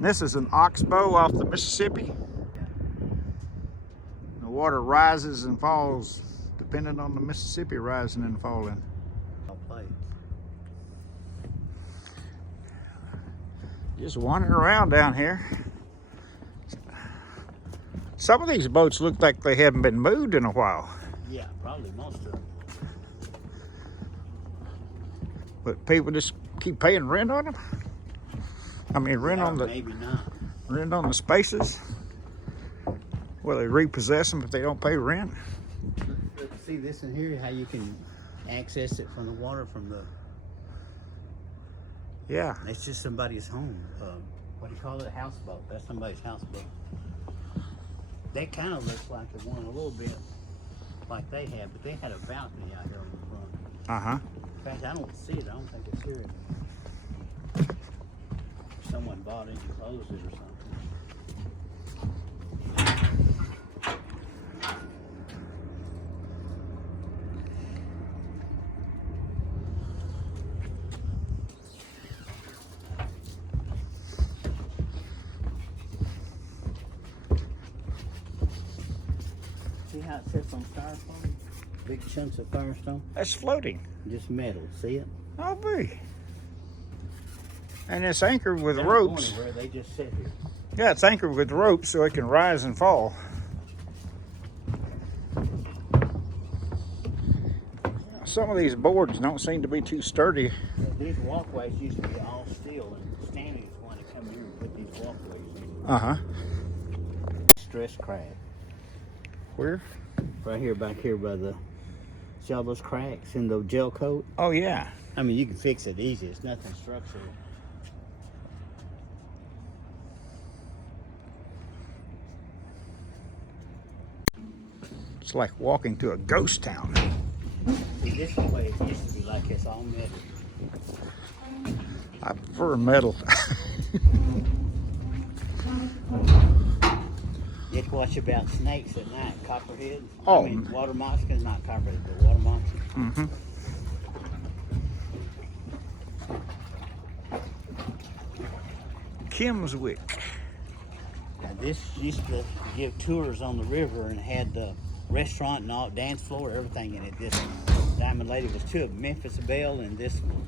This is an OxBow off the Mississippi. The water rises and falls depending on the Mississippi rising and falling. Just wandering around down here. Some of these boats look like they haven't been moved in a while. Yeah, probably most of them. But people just keep paying rent on them. I mean, rent on the maybe not. Rent on the spaces. Well, they repossess them if they don't pay rent. See this in here, how you can access it from the water from the. Yeah. It's just somebody's home. What do you call it? A houseboat. That's somebody's houseboat. That kind of looks like the one a little bit like they had, but they had a balcony out here on the front. Uh-huh. In fact, I don't see it. I don't think it's here anymore. Someone bought it and closed it or something. See how it sits on styrofoam? Big chunks of firestone. That's floating. Just metal. See it? Oh, boy. And it's anchored with They're ropes. Not going anywhere, they just sit here. Yeah, it's anchored with ropes so it can rise and fall. Some of these boards don't seem to be too sturdy. These walkways used to be all steel, and Stanley's the one to come here and put these walkways in. Uh-huh. Stress crab. Where? Right here, back here by the, see all those cracks in the gel coat? Oh, yeah. I mean, you can fix it easy. It's nothing structural. It's like walking to a ghost town. See, this is the way it used to be, like it's all metal. I prefer metal. You have to watch about snakes at night, copperhead. Oh. I mean, water moccasins, not copperhead, but water moccasins. Mm-hmm. Kimswick. Now, this used to give tours on the river and had the restaurant and all, dance floor, everything in it. This Diamond Lady was two of them, Memphis Belle and this one.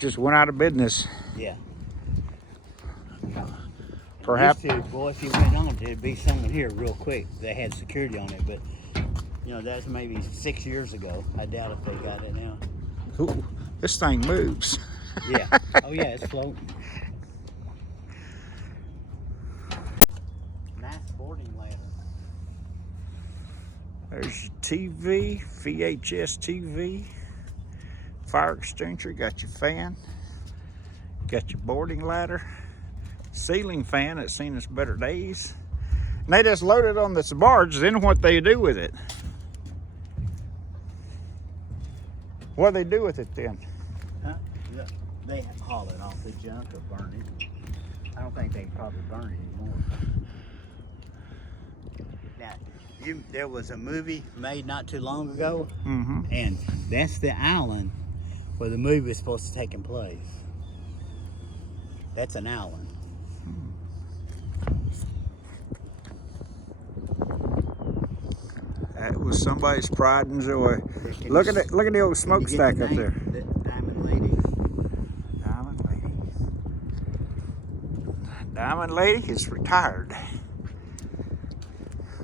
Just went out of business. Yeah. Perhaps. Used to, boy, if you went on, there'd be someone here real quick. They had security on it, but you know, that's maybe 6 years ago. I doubt if they got it now. Ooh, this thing moves. Yeah. Oh yeah, it's floating. Nice boarding ladder. There's your TV, VHS TV, fire extinguisher, got your fan, got your boarding ladder, ceiling fan that's seen its better days. And they just load it on this barge, then what they do with it? What do they do with it then? Huh? Yeah. They haul it off the junk or burn it. I don't think they probably burn it anymore. Now, there was a movie made not too long ago, and that's the island where the movie was supposed to take place. That's an island. That was somebody's pride and joy. Look at it! Look at the old smokestack up there. The Diamond Lady. Diamond Lady. Diamond Lady is retired.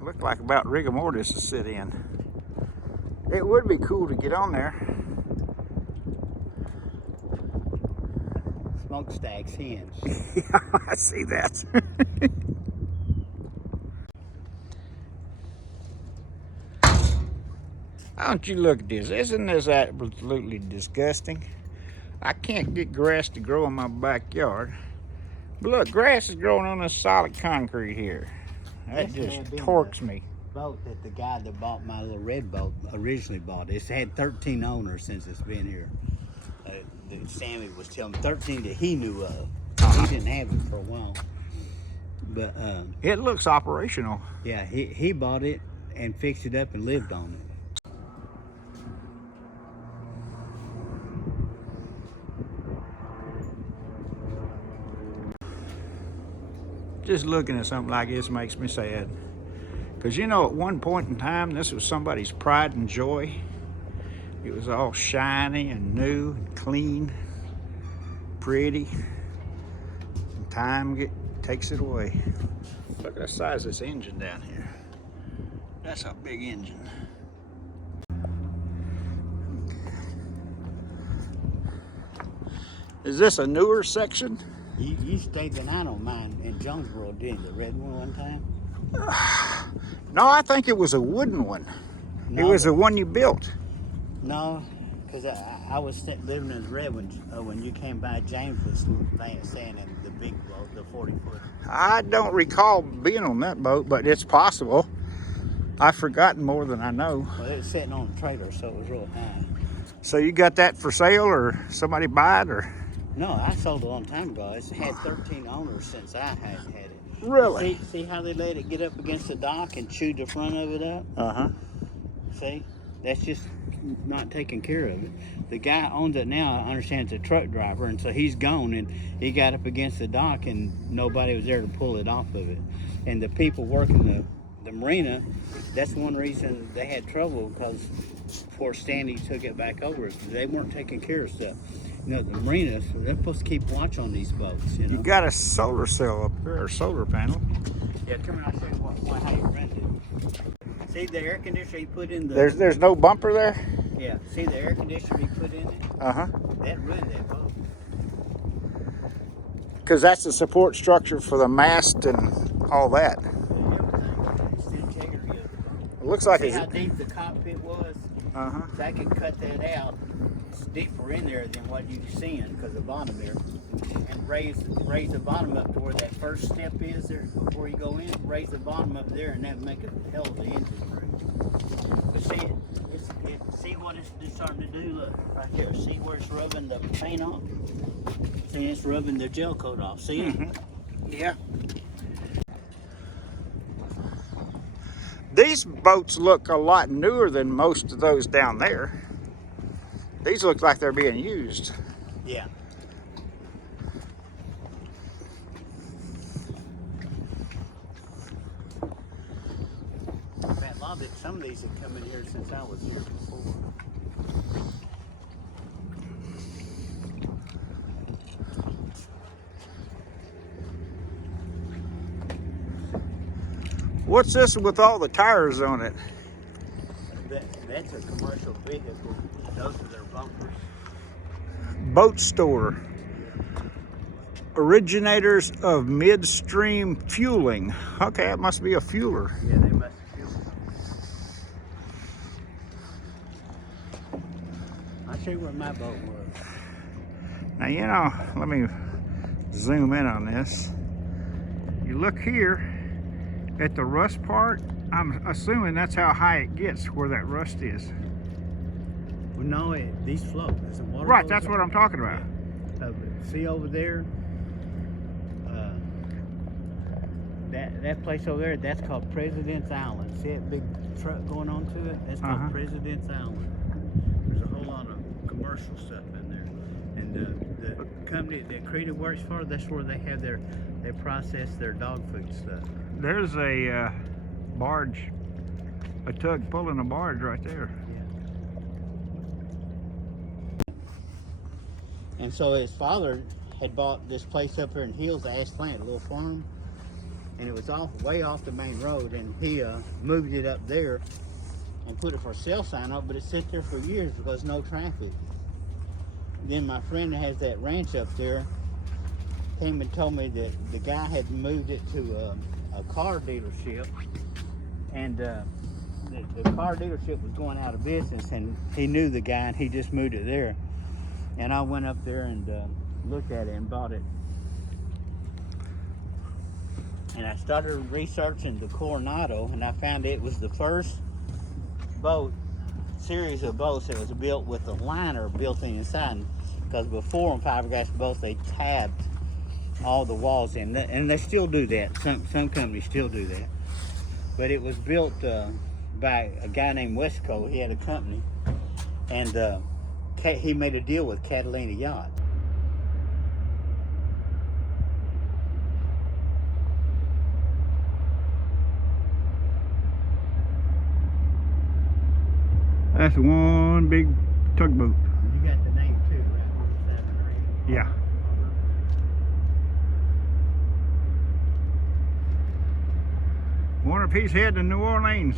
Looked like about rigor mortis to sit in. It would be cool to get on there. Smokestack's hinge. Yeah, I see that. Don't you look at this? Isn't this absolutely disgusting? I can't get grass to grow in my backyard. But look, grass is growing on this solid concrete here. That just torques me. Boat that the guy that bought my little red boat originally bought. It's had 13 owners since it's been here. Sammy was telling me 13 that he knew of. He didn't have it for a while. But it looks operational. Yeah, he bought it and fixed it up and lived on it. Just looking at something like this makes me sad. Because you know, at one point in time, this was somebody's pride and joy. It was all shiny and new and clean, pretty. And time takes it away. Look at the size of this engine down here. That's a big engine. Is this a newer section? You stayed the night on mine in Jonesboro, didn't you? The red one time? No, I think it was a wooden one. No, it was the one you built. No, because I was living in the red one when you came by. James was staying in the big boat, the 40-foot. I don't recall being on that boat, but it's possible. I've forgotten more than I know. Well, it was sitting on a trailer, so it was real high. So you got that for sale, or somebody buy it, or? No, I sold it a long time ago. It's had 13 owners since I had it. Really? See how they let it get up against the dock and chew the front of it up? Uh-huh. See? That's just not taking care of it. The guy owns it now, I understand, it's a truck driver, and so he's gone, and he got up against the dock, and nobody was there to pull it off of it. And the people working the marina, that's one reason they had trouble, because before Stanley took it back over, they weren't taking care of stuff. You know, the marinas, they're supposed to keep watch on these boats, you know. You got a solar cell up there, or solar panel. Yeah, come here, I'll show you how you rent it. See the air conditioner he put in the... There's no bumper there? Yeah, see the air conditioner he put in it? Uh-huh. That ruined that boat. Because that's the support structure for the mast and all that. It's the integrity of the boat. It looks like See it's... how deep the cockpit was? Uh-huh. So I could cut that out. It's deeper in there than what you're seeing because of the bottom there. And raise the bottom up to where that first step is there before you go in. Raise the bottom up there, and that make a hell of the engine room. But see what it's starting to do? Look right here. See where it's rubbing the paint off? See, it's rubbing the gel coat off. See it? Mm-hmm. Yeah. These boats look a lot newer than most of those down there. These look like they're being used. Yeah. In fact, some of these have come in here since I was here before. What's this with all the tires on it? That's a commercial vehicle. Those are their bumpers. Boat store. Originators of midstream fueling. Okay, it must be a fueler. Yeah, they must fuel them. I'll show you where my boat was. Now, you know, let me zoom in on this. You look here at the rust part. I'm assuming that's how high it gets, where that rust is. Well, no, these float. There's a water. Right, that's what I'm talking about. Yeah. See over there? That place over there, that's called President's Island. See that big truck going on to it? That's called President's Island. There's a whole lot of commercial stuff in there. And the company that Creative works for, that's where they have they process their dog food stuff. There's a barge, a tug pulling a barge right there. Yeah. And so his father had bought this place up here in Hills, Ash Plant, a little farm. And it was way off the main road, and he moved it up there and put it for a sale sign up, but it sat there for years because no traffic. Then my friend that has that ranch up there came and told me that the guy had moved it to a car dealership, and the car dealership was going out of business, and he knew the guy, and he just moved it there. And I went up there and looked at it and bought it. And I started researching the Coronado, and I found it was the first series of boats that was built with a liner built inside. Because before on fiberglass boats, they tabbed all the walls in, and they still do that. Some companies still do that. But it was built by a guy named Westco. He had a company, and he made a deal with Catalina Yacht. That's one big tugboat. You got the name too, right? 7 or 8. Yeah. Wonder if he's heading to New Orleans.